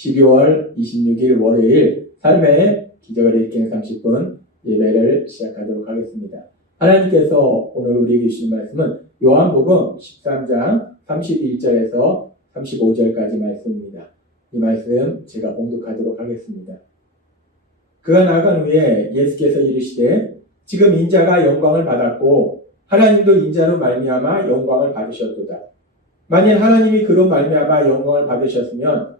12월 26일 월요일 삶의 기적을 읽기는 30분 예배를 시작하도록 하겠습니다. 하나님께서 오늘 우리에게 주신 말씀은 요한복음 13장 31절에서 35절까지 말씀입니다. 이 말씀 제가 봉독하도록 하겠습니다. 그가 나간 후에 예수께서 이르시되 지금 인자가 영광을 받았고 하나님도 인자로 말미암아 영광을 받으셨도다. 만일 하나님이 그로 말미암아 영광을 받으셨으면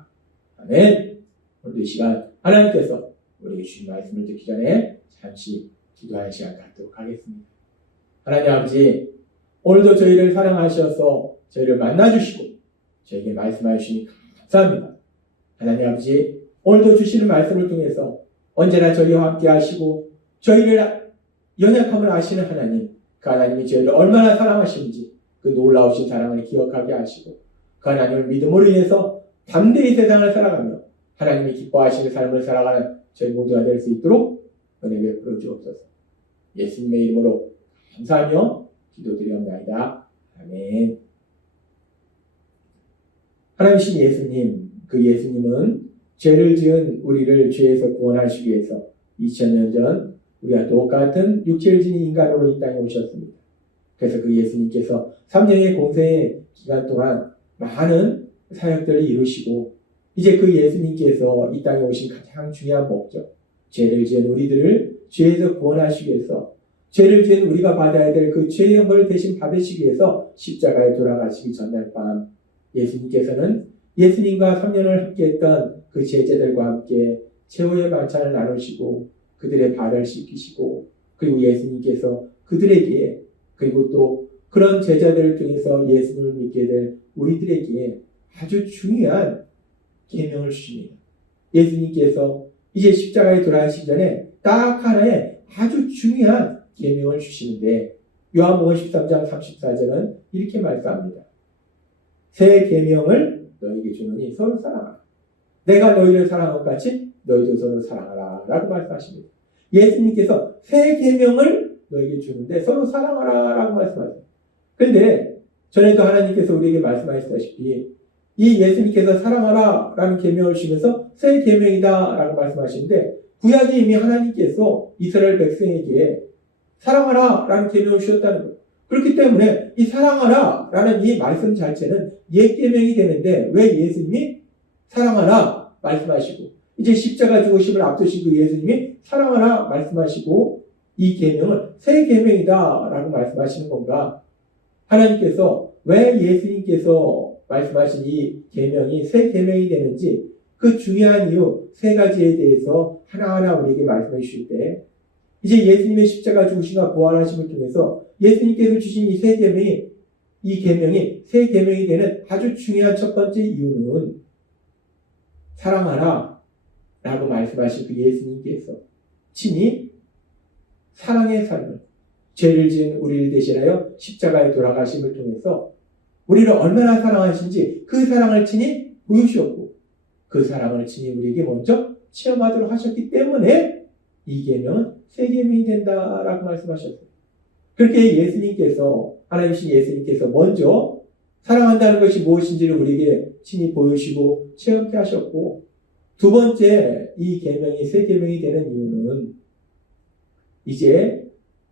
아멘. 오늘 이 시간 하나님께서 우리에게 주신 말씀을 듣기 전에 잠시 기도하는 시간 갖도록 하겠습니다. 하나님 아버지, 오늘도 저희를 사랑하셔서 저희를 만나주시고 저에게 말씀해 주시니 감사합니다. 하나님 아버지, 오늘도 주시는 말씀을 통해서 언제나 저희와 함께 하시고 저희를 연약함을 아시는 하나님, 그 하나님이 저희를 얼마나 사랑하시는지 그 놀라우신 사랑을 기억하게 하시고 그 하나님을 믿음으로 인해서 담대히 세상을 살아가며 하나님이 기뻐하시는 삶을 살아가는 저희 모두가 될 수 있도록 은혜 베풀어 주옵소서. 예수님의 이름으로 감사하며 기도드리옵나이다. 아멘. 하나님신 예수님, 그 예수님은 죄를 지은 우리를 죄에서 구원하시기 위해서 2000년 전 우리와 똑같은 육체를 지닌 인간으로 이 땅에 오셨습니다. 그래서 그 예수님께서 3년의 공생의 기간 동안 많은 사역들을 이루시고 이제 그 예수님께서 이 땅에 오신 가장 중요한 목적, 죄를 지은 우리들을 죄에서 구원하시기 위해서 죄를 지은 우리가 받아야 될 그 죄의 형벌을 대신 받으시기 위해서 십자가에 돌아가시기 전날 밤 예수님께서는 예수님과 3년을 함께했던 그 제자들과 함께 최후의 만찬을 나누시고 그들의 발을 씻기시고 그리고 예수님께서 그들에게 그리고 또 그런 제자들을 통해서 예수님을 믿게 될 우리들에게 아주 중요한 계명을 주십니다. 예수님께서 이제 십자가에 돌아가시기 전에 딱 하나의 아주 중요한 계명을 주시는데 요한복음 13장 34절은 이렇게 말씀합니다. 새 계명을 너에게 주노니 서로 사랑하라. 내가 너희를 사랑한 것 같이 너희도 서로 사랑하라 라고 말씀하십니다. 예수님께서 새 계명을 너에게 주는데 서로 사랑하라 라고 말씀하세요. 그런데 전에도 하나님께서 우리에게 말씀하셨다시피 이 예수님께서 사랑하라 라는 계명을 주면서 새 계명이다 라고 말씀하시는데 구약에 이미 하나님께서 이스라엘 백성에게 사랑하라 라는 계명을 주셨다는 거예요. 그렇기 때문에 이 사랑하라 라는 이 말씀 자체는 옛 계명이 되는데 왜 예수님이 사랑하라 말씀하시고 이제 십자가 죽으심을 앞두시고 예수님이 사랑하라 말씀하시고 이 계명을 새 계명이다 라고 말씀하시는 건가? 하나님께서 왜 예수님께서 말씀하신 이 계명이 새 계명이 되는지 그 중요한 이유 세 가지에 대해서 하나하나 우리에게 말씀해 주실 때 이제 예수님의 십자가 죽으심과 부활하심을 통해서 예수님께서 주신 이새 계명이 이 계명이 새 계명이 되는 아주 중요한 첫 번째 이유는 사랑하라 라고 말씀하신 그 예수님께서 친히 사랑의 삶을 죄를 지은 우리를 대신하여 십자가에 돌아가심을 통해서 우리를 얼마나 사랑하신지 그 사랑을 친히 보여주셨고 그 사랑을 친히 우리에게 먼저 체험하도록 하셨기 때문에 이 계명은 새 계명이 된다라고 말씀하셨어요. 그렇게 예수님께서 하나님신 예수님께서 먼저 사랑한다는 것이 무엇인지를 우리에게 친히 보여주시고 체험케 하셨고 두 번째 이 계명이 새 계명이 되는 이유는 이제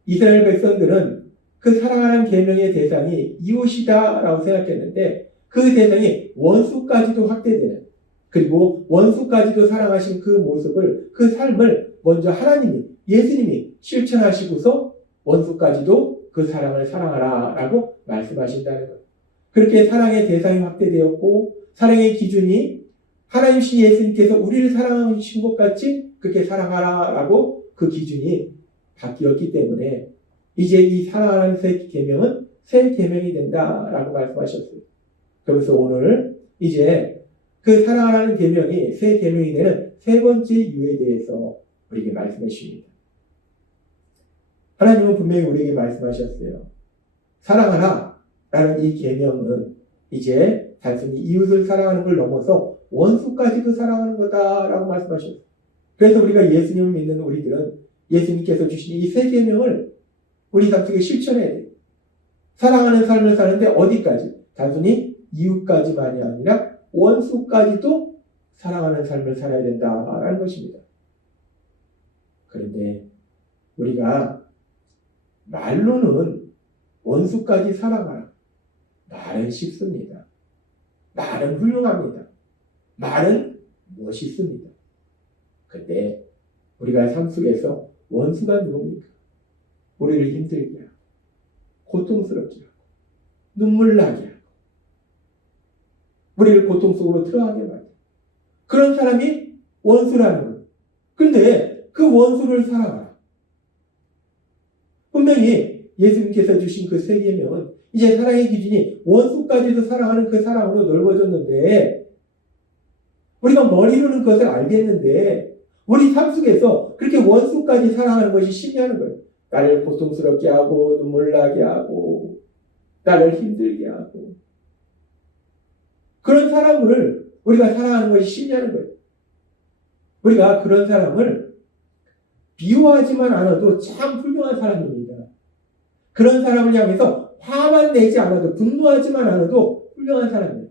이스라엘 백성들은 그 사랑하는 계명의 대상이 이웃이다라고 생각했는데 그 대상이 원수까지도 확대되는 그리고 원수까지도 사랑하신 그 모습을 그 삶을 먼저 하나님이 예수님이 실천하시고서 원수까지도 그 사랑을 사랑하라라고 말씀하신다는 것. 그렇게 사랑의 대상이 확대되었고 사랑의 기준이 하나님신 예수님께서 우리를 사랑하신 것 같이 그렇게 사랑하라라고 그 기준이 바뀌었기 때문에 이제 이 사랑하는 새 계명은 새 계명이 된다라고 말씀하셨어요. 그래서 오늘 이제 그 사랑하라는 계명이 세 계명이 되는 세 번째 이유에 대해서 우리에게 말씀해 주십니다. 하나님은 분명히 우리에게 말씀하셨어요. 사랑하라 라는 이 계명은 이제 단순히 이웃을 사랑하는 걸 넘어서 원수까지도 사랑하는 거다라고 말씀하셨어요. 그래서 우리가 예수님을 믿는 우리들은 예수님께서 주신 이 세 계명을 우리 삶 속에 실천해야 돼요. 사랑하는 삶을 사는데 어디까지? 단순히 이웃까지만이 아니라 원수까지도 사랑하는 삶을 살아야 된다라는 것입니다. 그런데 우리가 말로는 원수까지 사랑하라. 말은 쉽습니다. 말은 훌륭합니다. 말은 멋있습니다. 근데 우리가 삶 속에서 원수가 누굽니까? 우리를 힘들게 하고, 고통스럽게 하고, 눈물 나게 하고, 우리를 고통 속으로 들어가게 만들고, 그런 사람이 원수라는 거예요. 근데 그 원수를 사랑하라. 분명히 예수님께서 주신 그 세 계명은 이제 사랑의 기준이 원수까지도 사랑하는 그 사랑으로 넓어졌는데 우리가 머리로는 그것을 알겠는데 우리 삶 속에서 그렇게 원수까지 사랑하는 것이 심리하는 거예요. 나를 고통스럽게 하고 눈물 나게 하고 나를 힘들게 하고 그런 사람을 우리가 사랑하는 것이 심리하는 거예요. 우리가 그런 사람을 비호하지만 않아도 참 훌륭한 사람입니다. 그런 사람을 향해서 화만 내지 않아도 분노하지만 않아도 훌륭한 사람이에요.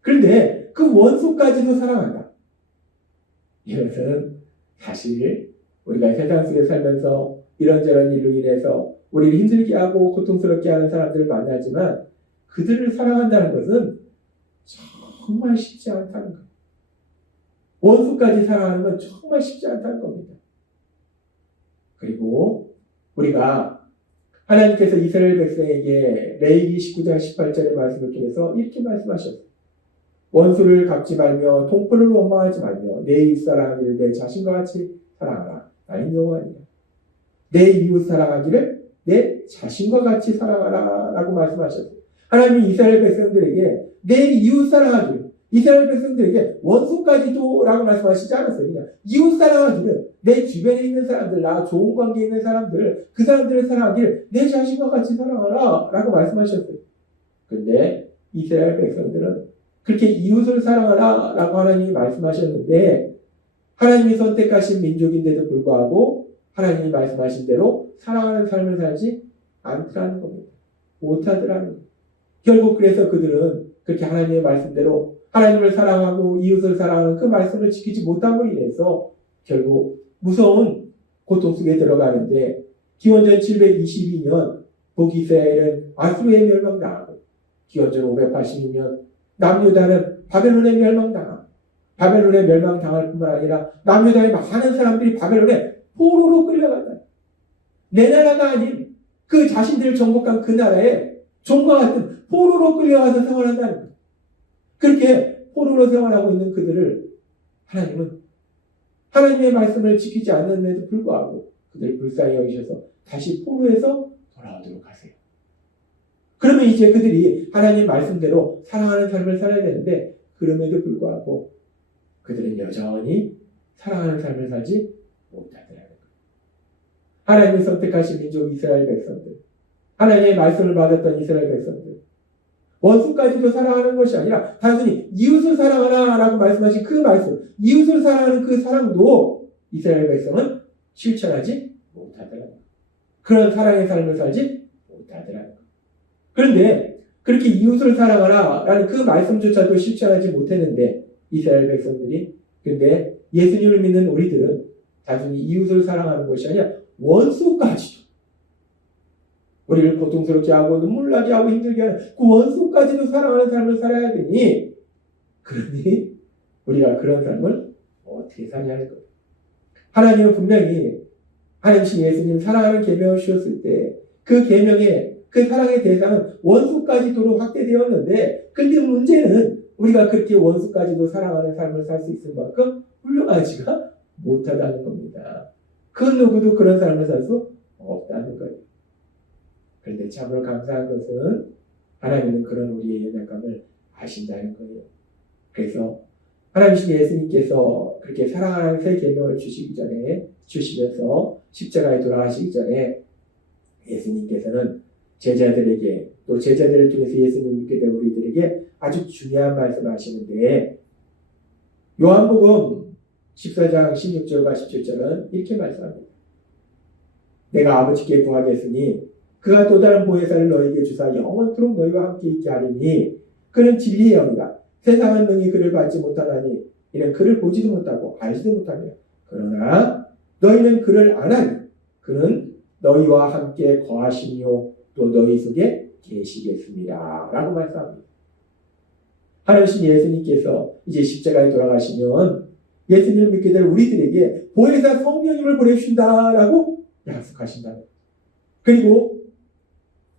그런데 그 원수까지도 사랑한다. 이것은 사실 우리가 세상 속에 살면서 이런저런 일로 인해서 우리를 힘들게 하고 고통스럽게 하는 사람들을 만나지만 그들을 사랑한다는 것은 정말 쉽지 않다는 거예요. 원수까지 사랑하는 건 정말 쉽지 않다는 겁니다. 그리고 우리가 하나님께서 이스라엘 백성에게 레이기 19장 18절의 말씀을 통해서 이렇게 말씀하셨어요. 원수를 갚지 말며 통포를 원망하지 말며 내 사랑하기를 내 자신과 같이 사랑하라. 나인 여호와니라. 내 이웃 사랑하기를 내 자신과 같이 사랑하라 라고 말씀하셨어요. 하나님이 이스라엘 백성들에게 내 이웃 사랑하기를 이스라엘 백성들에게 원수까지도 라고 말씀하시지 않았어요. 그냥 이웃 사랑하기를 내 주변에 있는 사람들, 나 좋은 관계에 있는 사람들, 그 사람들을 사랑하기를 내 자신과 같이 사랑하라 라고 말씀하셨어요. 근데 이스라엘 백성들은 그렇게 이웃을 사랑하라 라고 하나님이 말씀하셨는데 하나님이 선택하신 민족인데도 불구하고 하나님이 말씀하신 대로 사랑하는 삶을 살지 않더라는 겁니다. 못하더라는 겁니다. 결국 그래서 그들은 그렇게 하나님의 말씀대로 하나님을 사랑하고 이웃을 사랑하는 그 말씀을 지키지 못함으로 인해서 결국 무서운 고통 속에 들어가는데 기원전 722년 북이스라엘은 아수르에 멸망당하고 기원전 586년 남유다는 바벨론에 멸망당하고 바벨론에 멸망당할 뿐만 아니라 남유다의 많은 사람들이 바벨론에 포로로 끌려간다. 내 나라가 아닌 그 자신들을 정복한 그 나라에 종과 같은 포로로 끌려가서 생활한다는 거예요. 그렇게 포로로 생활하고 있는 그들을 하나님은 하나님의 말씀을 지키지 않는데도 불구하고 그들을 불쌍히 여기셔서 다시 포로에서 돌아오도록 하세요. 그러면 이제 그들이 하나님 말씀대로 사랑하는 삶을 살아야 되는데 그럼에도 불구하고 그들은 여전히 사랑하는 삶을 살지 거예요. 하나님이 선택하신 민족 이스라엘 백성들, 하나님의 말씀을 받았던 이스라엘 백성들, 원수까지도 사랑하는 것이 아니라 단순히 이웃을 사랑하라라고 말씀하신 그 말씀, 이웃을 사랑하는 그 사랑도 이스라엘 백성은 실천하지 못하더라고요. 그런 사랑의 삶을 살지 못하더라고요. 그런데 그렇게 이웃을 사랑하라라는 그 말씀조차도 실천하지 못했는데 이스라엘 백성들이 근데 예수님을 믿는 우리들은 단순히 이웃을 사랑하는 것이 아니라 원수까지도 우리를 고통스럽게 하고 눈물 나게 하고 힘들게 하는 그 원수까지도 사랑하는 삶을 살아야 되니 그러니 우리가 그런 삶을 어떻게 사냐는 거예요. 하나님은 분명히 하나님신 예수님 사랑하는 계명을 주셨을 때 그 계명의 그 사랑의 대상은 원수까지도록 확대되었는데 근데 문제는 우리가 그렇게 원수까지도 사랑하는 삶을 살 수 있을 만큼 훌륭하지가 못하다는 겁니다. 그 누구도 그런 삶을 살 수 없다는 거예요. 그런데 참으로 감사한 것은 하나님은 그런 우리의 연약함을 아신다는 거예요. 그래서 하나님신 예수님께서 그렇게 사랑하는 새 계명을 주시기 전에 주시면서 십자가에 돌아가시기 전에 예수님께서는 제자들에게 또 제자들을 통해서 예수님을 믿게 된 우리들에게 아주 중요한 말씀을 하시는데 요한복음 14장 16절과 17절은 이렇게 말씀합니다. 내가 아버지께 구하겠으니 그가 또 다른 보혜사를 너희에게 주사 영원토록 너희와 함께 있게 하리니 그는 진리의 영이다. 세상은 능히 그를 받지 못하나니 이는 그를 보지도 못하고 알지도 못하며 그러나 너희는 그를 아나니 그는 너희와 함께 거하시며 또 너희 속에 계시겠습니다. 라고 말씀합니다. 하나님 예수님께서 이제 십자가에 돌아가시면 예수님을 믿게 될 우리들에게 보혜사 성령님을 보내주신다라고 약속하신다. 그리고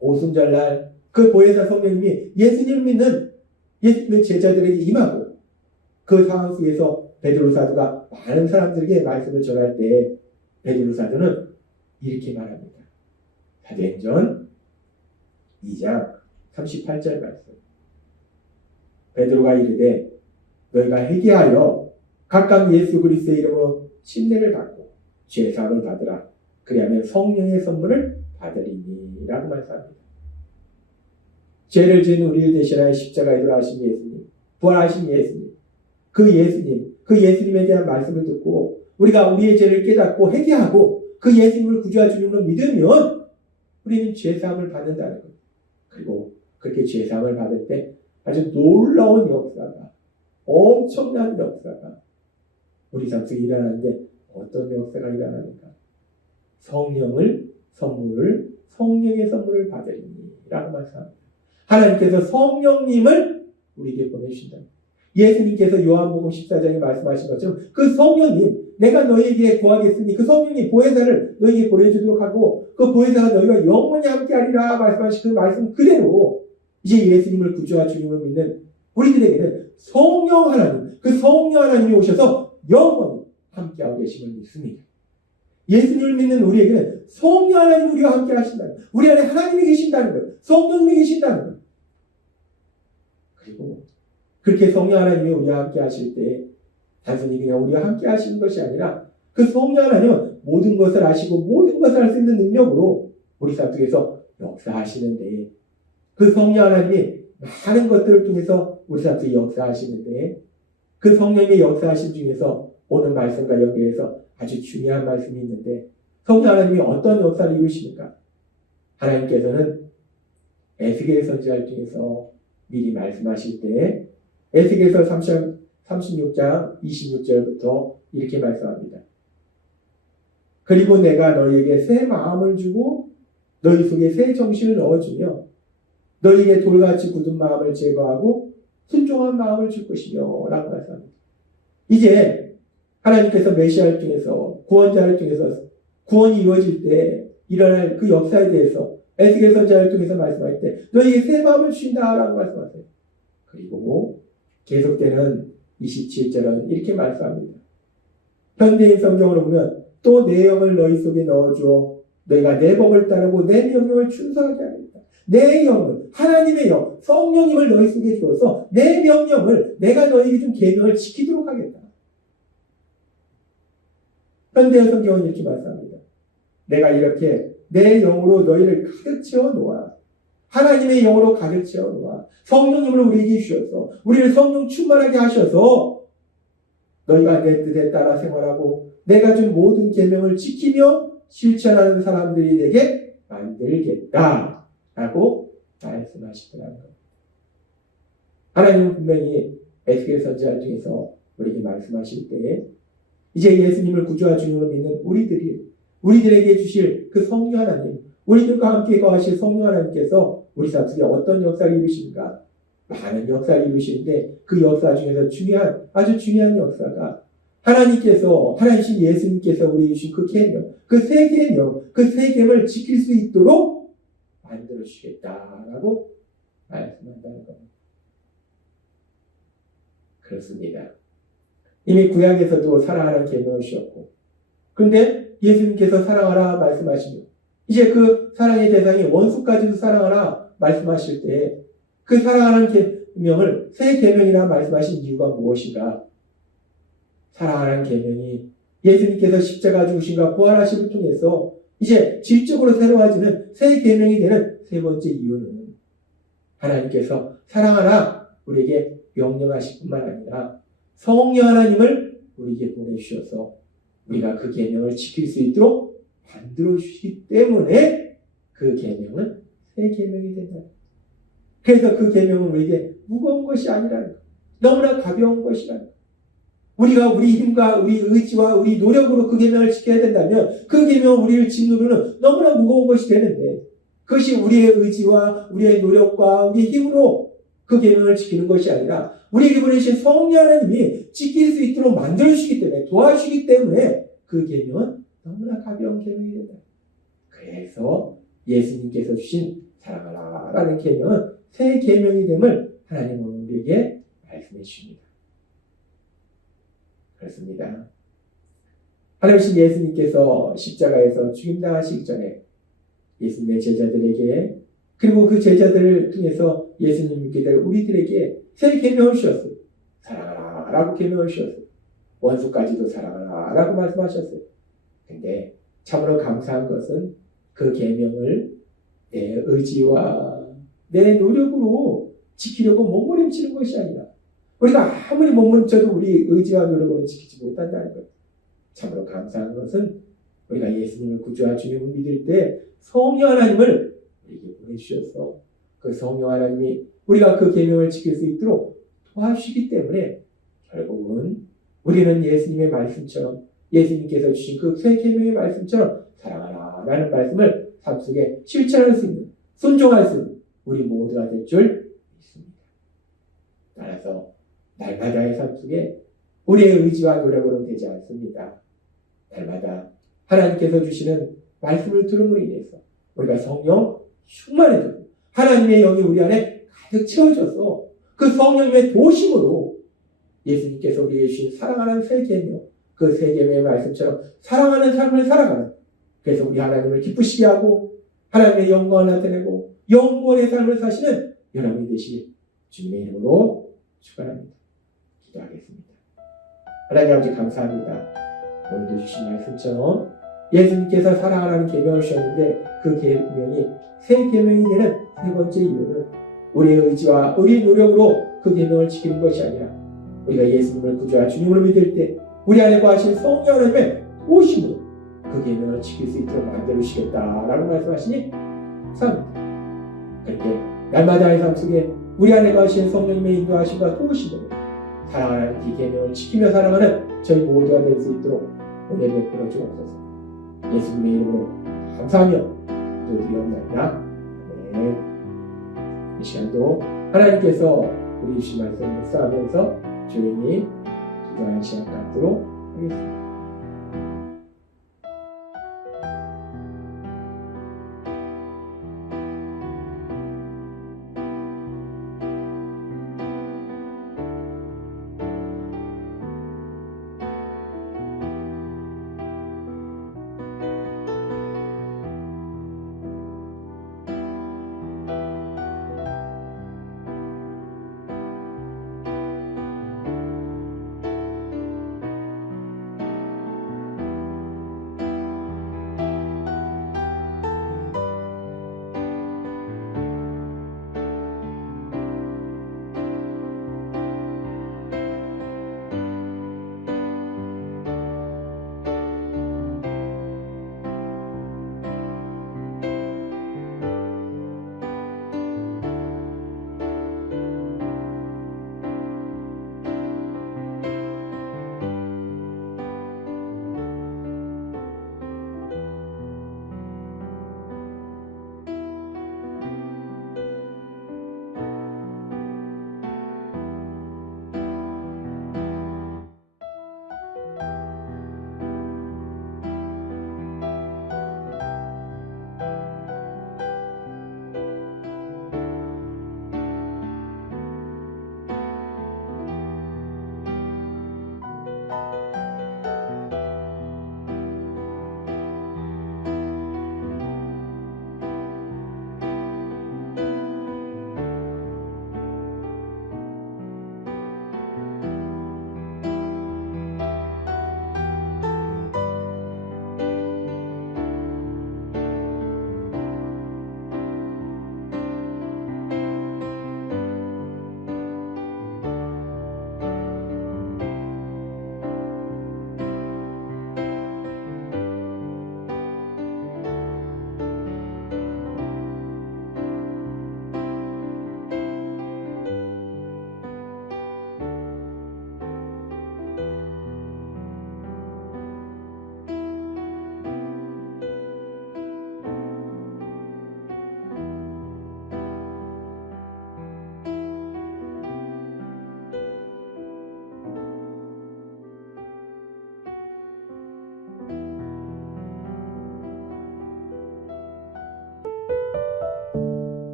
오순절날 그 보혜사 성령님이 예수님을 믿는 예수님의 제자들에게 임하고 그 상황 속에서 베드로 사도가 많은 사람들에게 말씀을 전할 때 베드로 사도는 이렇게 말합니다. 사도행전 2장 38절 말씀. 베드로가 이르되 너희가 회개하여 각각 예수 그리스도의 이름으로 침례를 받고 죄 사함을 받으라. 그리하면 성령의 선물을 받으리니 라고 말씀합니다. 죄를 지은 우리를 대신하여 십자가에 돌아가신 예수님, 부활하신 예수님, 그 예수님, 그 예수님에 대한 말씀을 듣고 우리가 우리의 죄를 깨닫고 회개하고 그 예수님을 구주와 주님으로 믿으면 우리는 죄 사함을 받는다는 것. 그리고 그렇게 죄 사함을 받을 때 아주 놀라운 역사가 엄청난 역사가 우리 삶 속에 일어나는데 어떤 역사가 일어나는가? 성령을 선물을 성령의 선물을 받으리니라고 말씀합니다. 하나님께서 성령님을 우리에게 보내주신다. 예수님께서 요한복음 14장에 말씀하신 것처럼 그 성령님 내가 너희에게 구하겠으니 그 성령이 보혜사를 너희에게 보내주도록 하고 그 보혜사가 너희가 영원히 함께하리라 말씀하신 그 말씀 그대로 이제 예수님을 구주와 주님을 믿는 우리들에게는 성령 하나님 그 성령 하나님이 오셔서 영원히 함께하고 계심을 믿습니다. 예수님을 믿는 우리에게는 성령 하나님 우리와 함께 하신다는 우리 안에 하나님이 계신다는 것 성령님이 계신다는 것 그리고 그렇게 성령 하나님이 우리와 함께 하실 때 단순히 그냥 우리와 함께 하시는 것이 아니라 그 성령 하나님은 모든 것을 아시고 모든 것을 할 수 있는 능력으로 우리 삶 속에서 역사하시는데 그 성령 하나님이 많은 것들을 통해서 우리 삶 속에 역사하시는데 그 성령의 역사하신 중에서 오늘 말씀과 연계해서 아주 중요한 말씀이 있는데 성령 하나님이 어떤 역사를 이루십니까? 하나님께서는 에스겔 선지자를 통해서 미리 말씀하실 때 에스겔서 36장 26절부터 이렇게 말씀합니다. 그리고 내가 너희에게 새 마음을 주고 너희 속에 새 정신을 넣어주며 너희에게 돌같이 굳은 마음을 제거하고 순종한 마음을 줄 것이며 라고 말씀합니다. 이제 하나님께서 메시아를 통해서 구원자를 통해서 구원이 이루어질 때 일어날 그 역사에 대해서 에스겔 선자를 통해서 말씀할 때 너희에게 새 마음을 주신다라고 말씀하세요. 그리고 계속되는 27절은 이렇게 말씀합니다. 현대인 성경으로 보면 또 내 영을 너희 속에 넣어주어 너희가 내 법을 따르고 내 명령을 준수하게 하겠다. 내 영을 하나님의 영 성령님을 너희 속에 주어서 내 명령을 내가 너희에게 준 계명을 지키도록 하겠다. 현대 성경은 이렇게 말씀합니다. 내가 이렇게 내 영으로 너희를 가득 채워 놓아. 하나님의 영으로 가득 채워 놓아. 성령님을 우리에게 주셔서 우리를 성령 충만하게 하셔서 너희가 내 뜻에 따라 생활하고 내가 준 모든 계명을 지키며 실천하는 사람들이 되게 만들겠다. 라고 말씀하시더라고요. 하나님은 분명히 에스겔 선지자를 통해서 우리에게 말씀하실 때 이제 예수님을 구주와 주님으로 믿는 우리들이 우리들에게 주실 그 성령 하나님 우리들과 함께 거하실 성령 하나님께서 우리 삶 속에 어떤 역사를 이루십니까? 많은 역사를 이루시는데 그 역사 중에서 중요한 아주 중요한 역사가 하나님께서 하나님신 예수님께서 우리 주신 그 계명 그 세 계명 그 세 계명을 지킬 수 있도록 만들어 주시겠다라고 말씀한다는 겁니다. 그렇습니다. 이미 구약에서도 사랑하는 계명을 주셨고 그런데 예수님께서 사랑하라 말씀하시며 이제 그 사랑의 대상이 원수까지도 사랑하라 말씀하실 때 그 사랑하는 계명을 새 계명이라 말씀하신 이유가 무엇인가? 사랑하는 계명이 예수님께서 십자가 죽으신과 부활하심을 통해서 이제 질적으로 새로워지는 새 계명이 되는 세 번째 이유는 하나님께서 사랑하라 우리에게 명령하실 뿐만 아니라 성령 하나님을 우리에게 보내주셔서 우리가 그 계명을 지킬 수 있도록 만들어 주시기 때문에 그 계명은 새 계명이 된다. 그래서 그 계명은 우리에게 무거운 것이 아니라는 것. 너무나 가벼운 것이라는 것. 우리가 우리 힘과 우리 의지와 우리 노력으로 그 계명을 지켜야 된다면 그 계명 우리를 짓누르는 너무나 무거운 것이 되는데 그것이 우리의 의지와 우리의 노력과 우리의 힘으로 그 계명을 지키는 것이 아니라 우리에게 보내신 성령 하나님이 지킬 수 있도록 만들어 주시기 때문에 도와주시기 때문에 그 계명은 너무나 가벼운 계명이 된다. 그래서 예수님께서 주신 사랑하라라는 계명은 새 계명이 됨을 하나님은 우리에게 말씀해 주십니다. 그렇습니다. 하나님 예수님께서 십자가에서 죽임당하시기 전에 예수님의 제자들에게 그리고 그 제자들을 통해서 예수님 믿게 될 우리들에게 새 계명을 주셨어요. 사랑하라 라고 계명을 주셨어요. 원수까지도 사랑하라 라고 말씀하셨어요. 근데 참으로 감사한 것은 그 계명을 내 의지와 내 노력으로 지키려고 몸부림치는 것이 아니라 우리가 아무리 몸부림쳐도 우리 의지와 노력으로 지키지 못한다는 것. 참으로 감사한 것은 우리가 예수님을 구주와 주님을 믿을 때 성령 하나님을 우리에게 보내주셔서 그 성령 하나님이 우리가 그 계명을 지킬 수 있도록 도와주시기 때문에 결국은 우리는 예수님의 말씀처럼 예수님께서 주신 그새 계명의 말씀처럼 사랑하라라는 말씀을 삶 속에 실천할 수 있는 순종할 수 있는 우리 모두가 될 줄 믿습니다. 따라서 날마다의 삶 속에 우리의 의지와 노력으로는 되지 않습니다. 날마다 하나님께서 주시는 말씀을 들음으로 인해서 우리가 성령 충만해지고 하나님의 영이 우리 안에 가득 채워져서 그 성령의 도심으로 예수님께서 우리에게 주신 사랑하는 새 계명 그새 계명의 말씀처럼 사랑하는 삶을 살아가는 그래서 우리 하나님을 기쁘시게 하고 하나님의 영광을 나타내고 영원의 삶을 사시는 여러분이 되시길 주님의 이름으로 축원합니다. 기도하겠습니다. 하나님 아버지 감사합니다. 오늘도 주신 말씀처럼 예수님께서 사랑하라는 계명을 주셨는데 그 계명이 새 계명이 되는 세 번째 이유는 우리의 의지와 우리의 노력으로 그 계명을 지키는 것이 아니라 우리가 예수님을 구주와 주님으로 믿을 때 우리 안에 거하신 성령 하나님의 오심으로 그 계명을 지킬 수 있도록 만들어 주시겠다라고 말씀하시니 감사합니다. 그렇게 날마다의 삶 속에 우리 안에 거하신 성령님의 인도하심과 도우심으로 사랑하는 이 계명을 지키며 살아가는 저희 모두가 될 수 있도록 은혜 베풀어 주옵소서. 예수님의 이름으로 감사하며 기도드리옵나이다. 네. 이 시간도 하나님께서 우리 주신 말씀을 묵상하면서 조용히 기도하는 시간 갖도록 하겠습니다.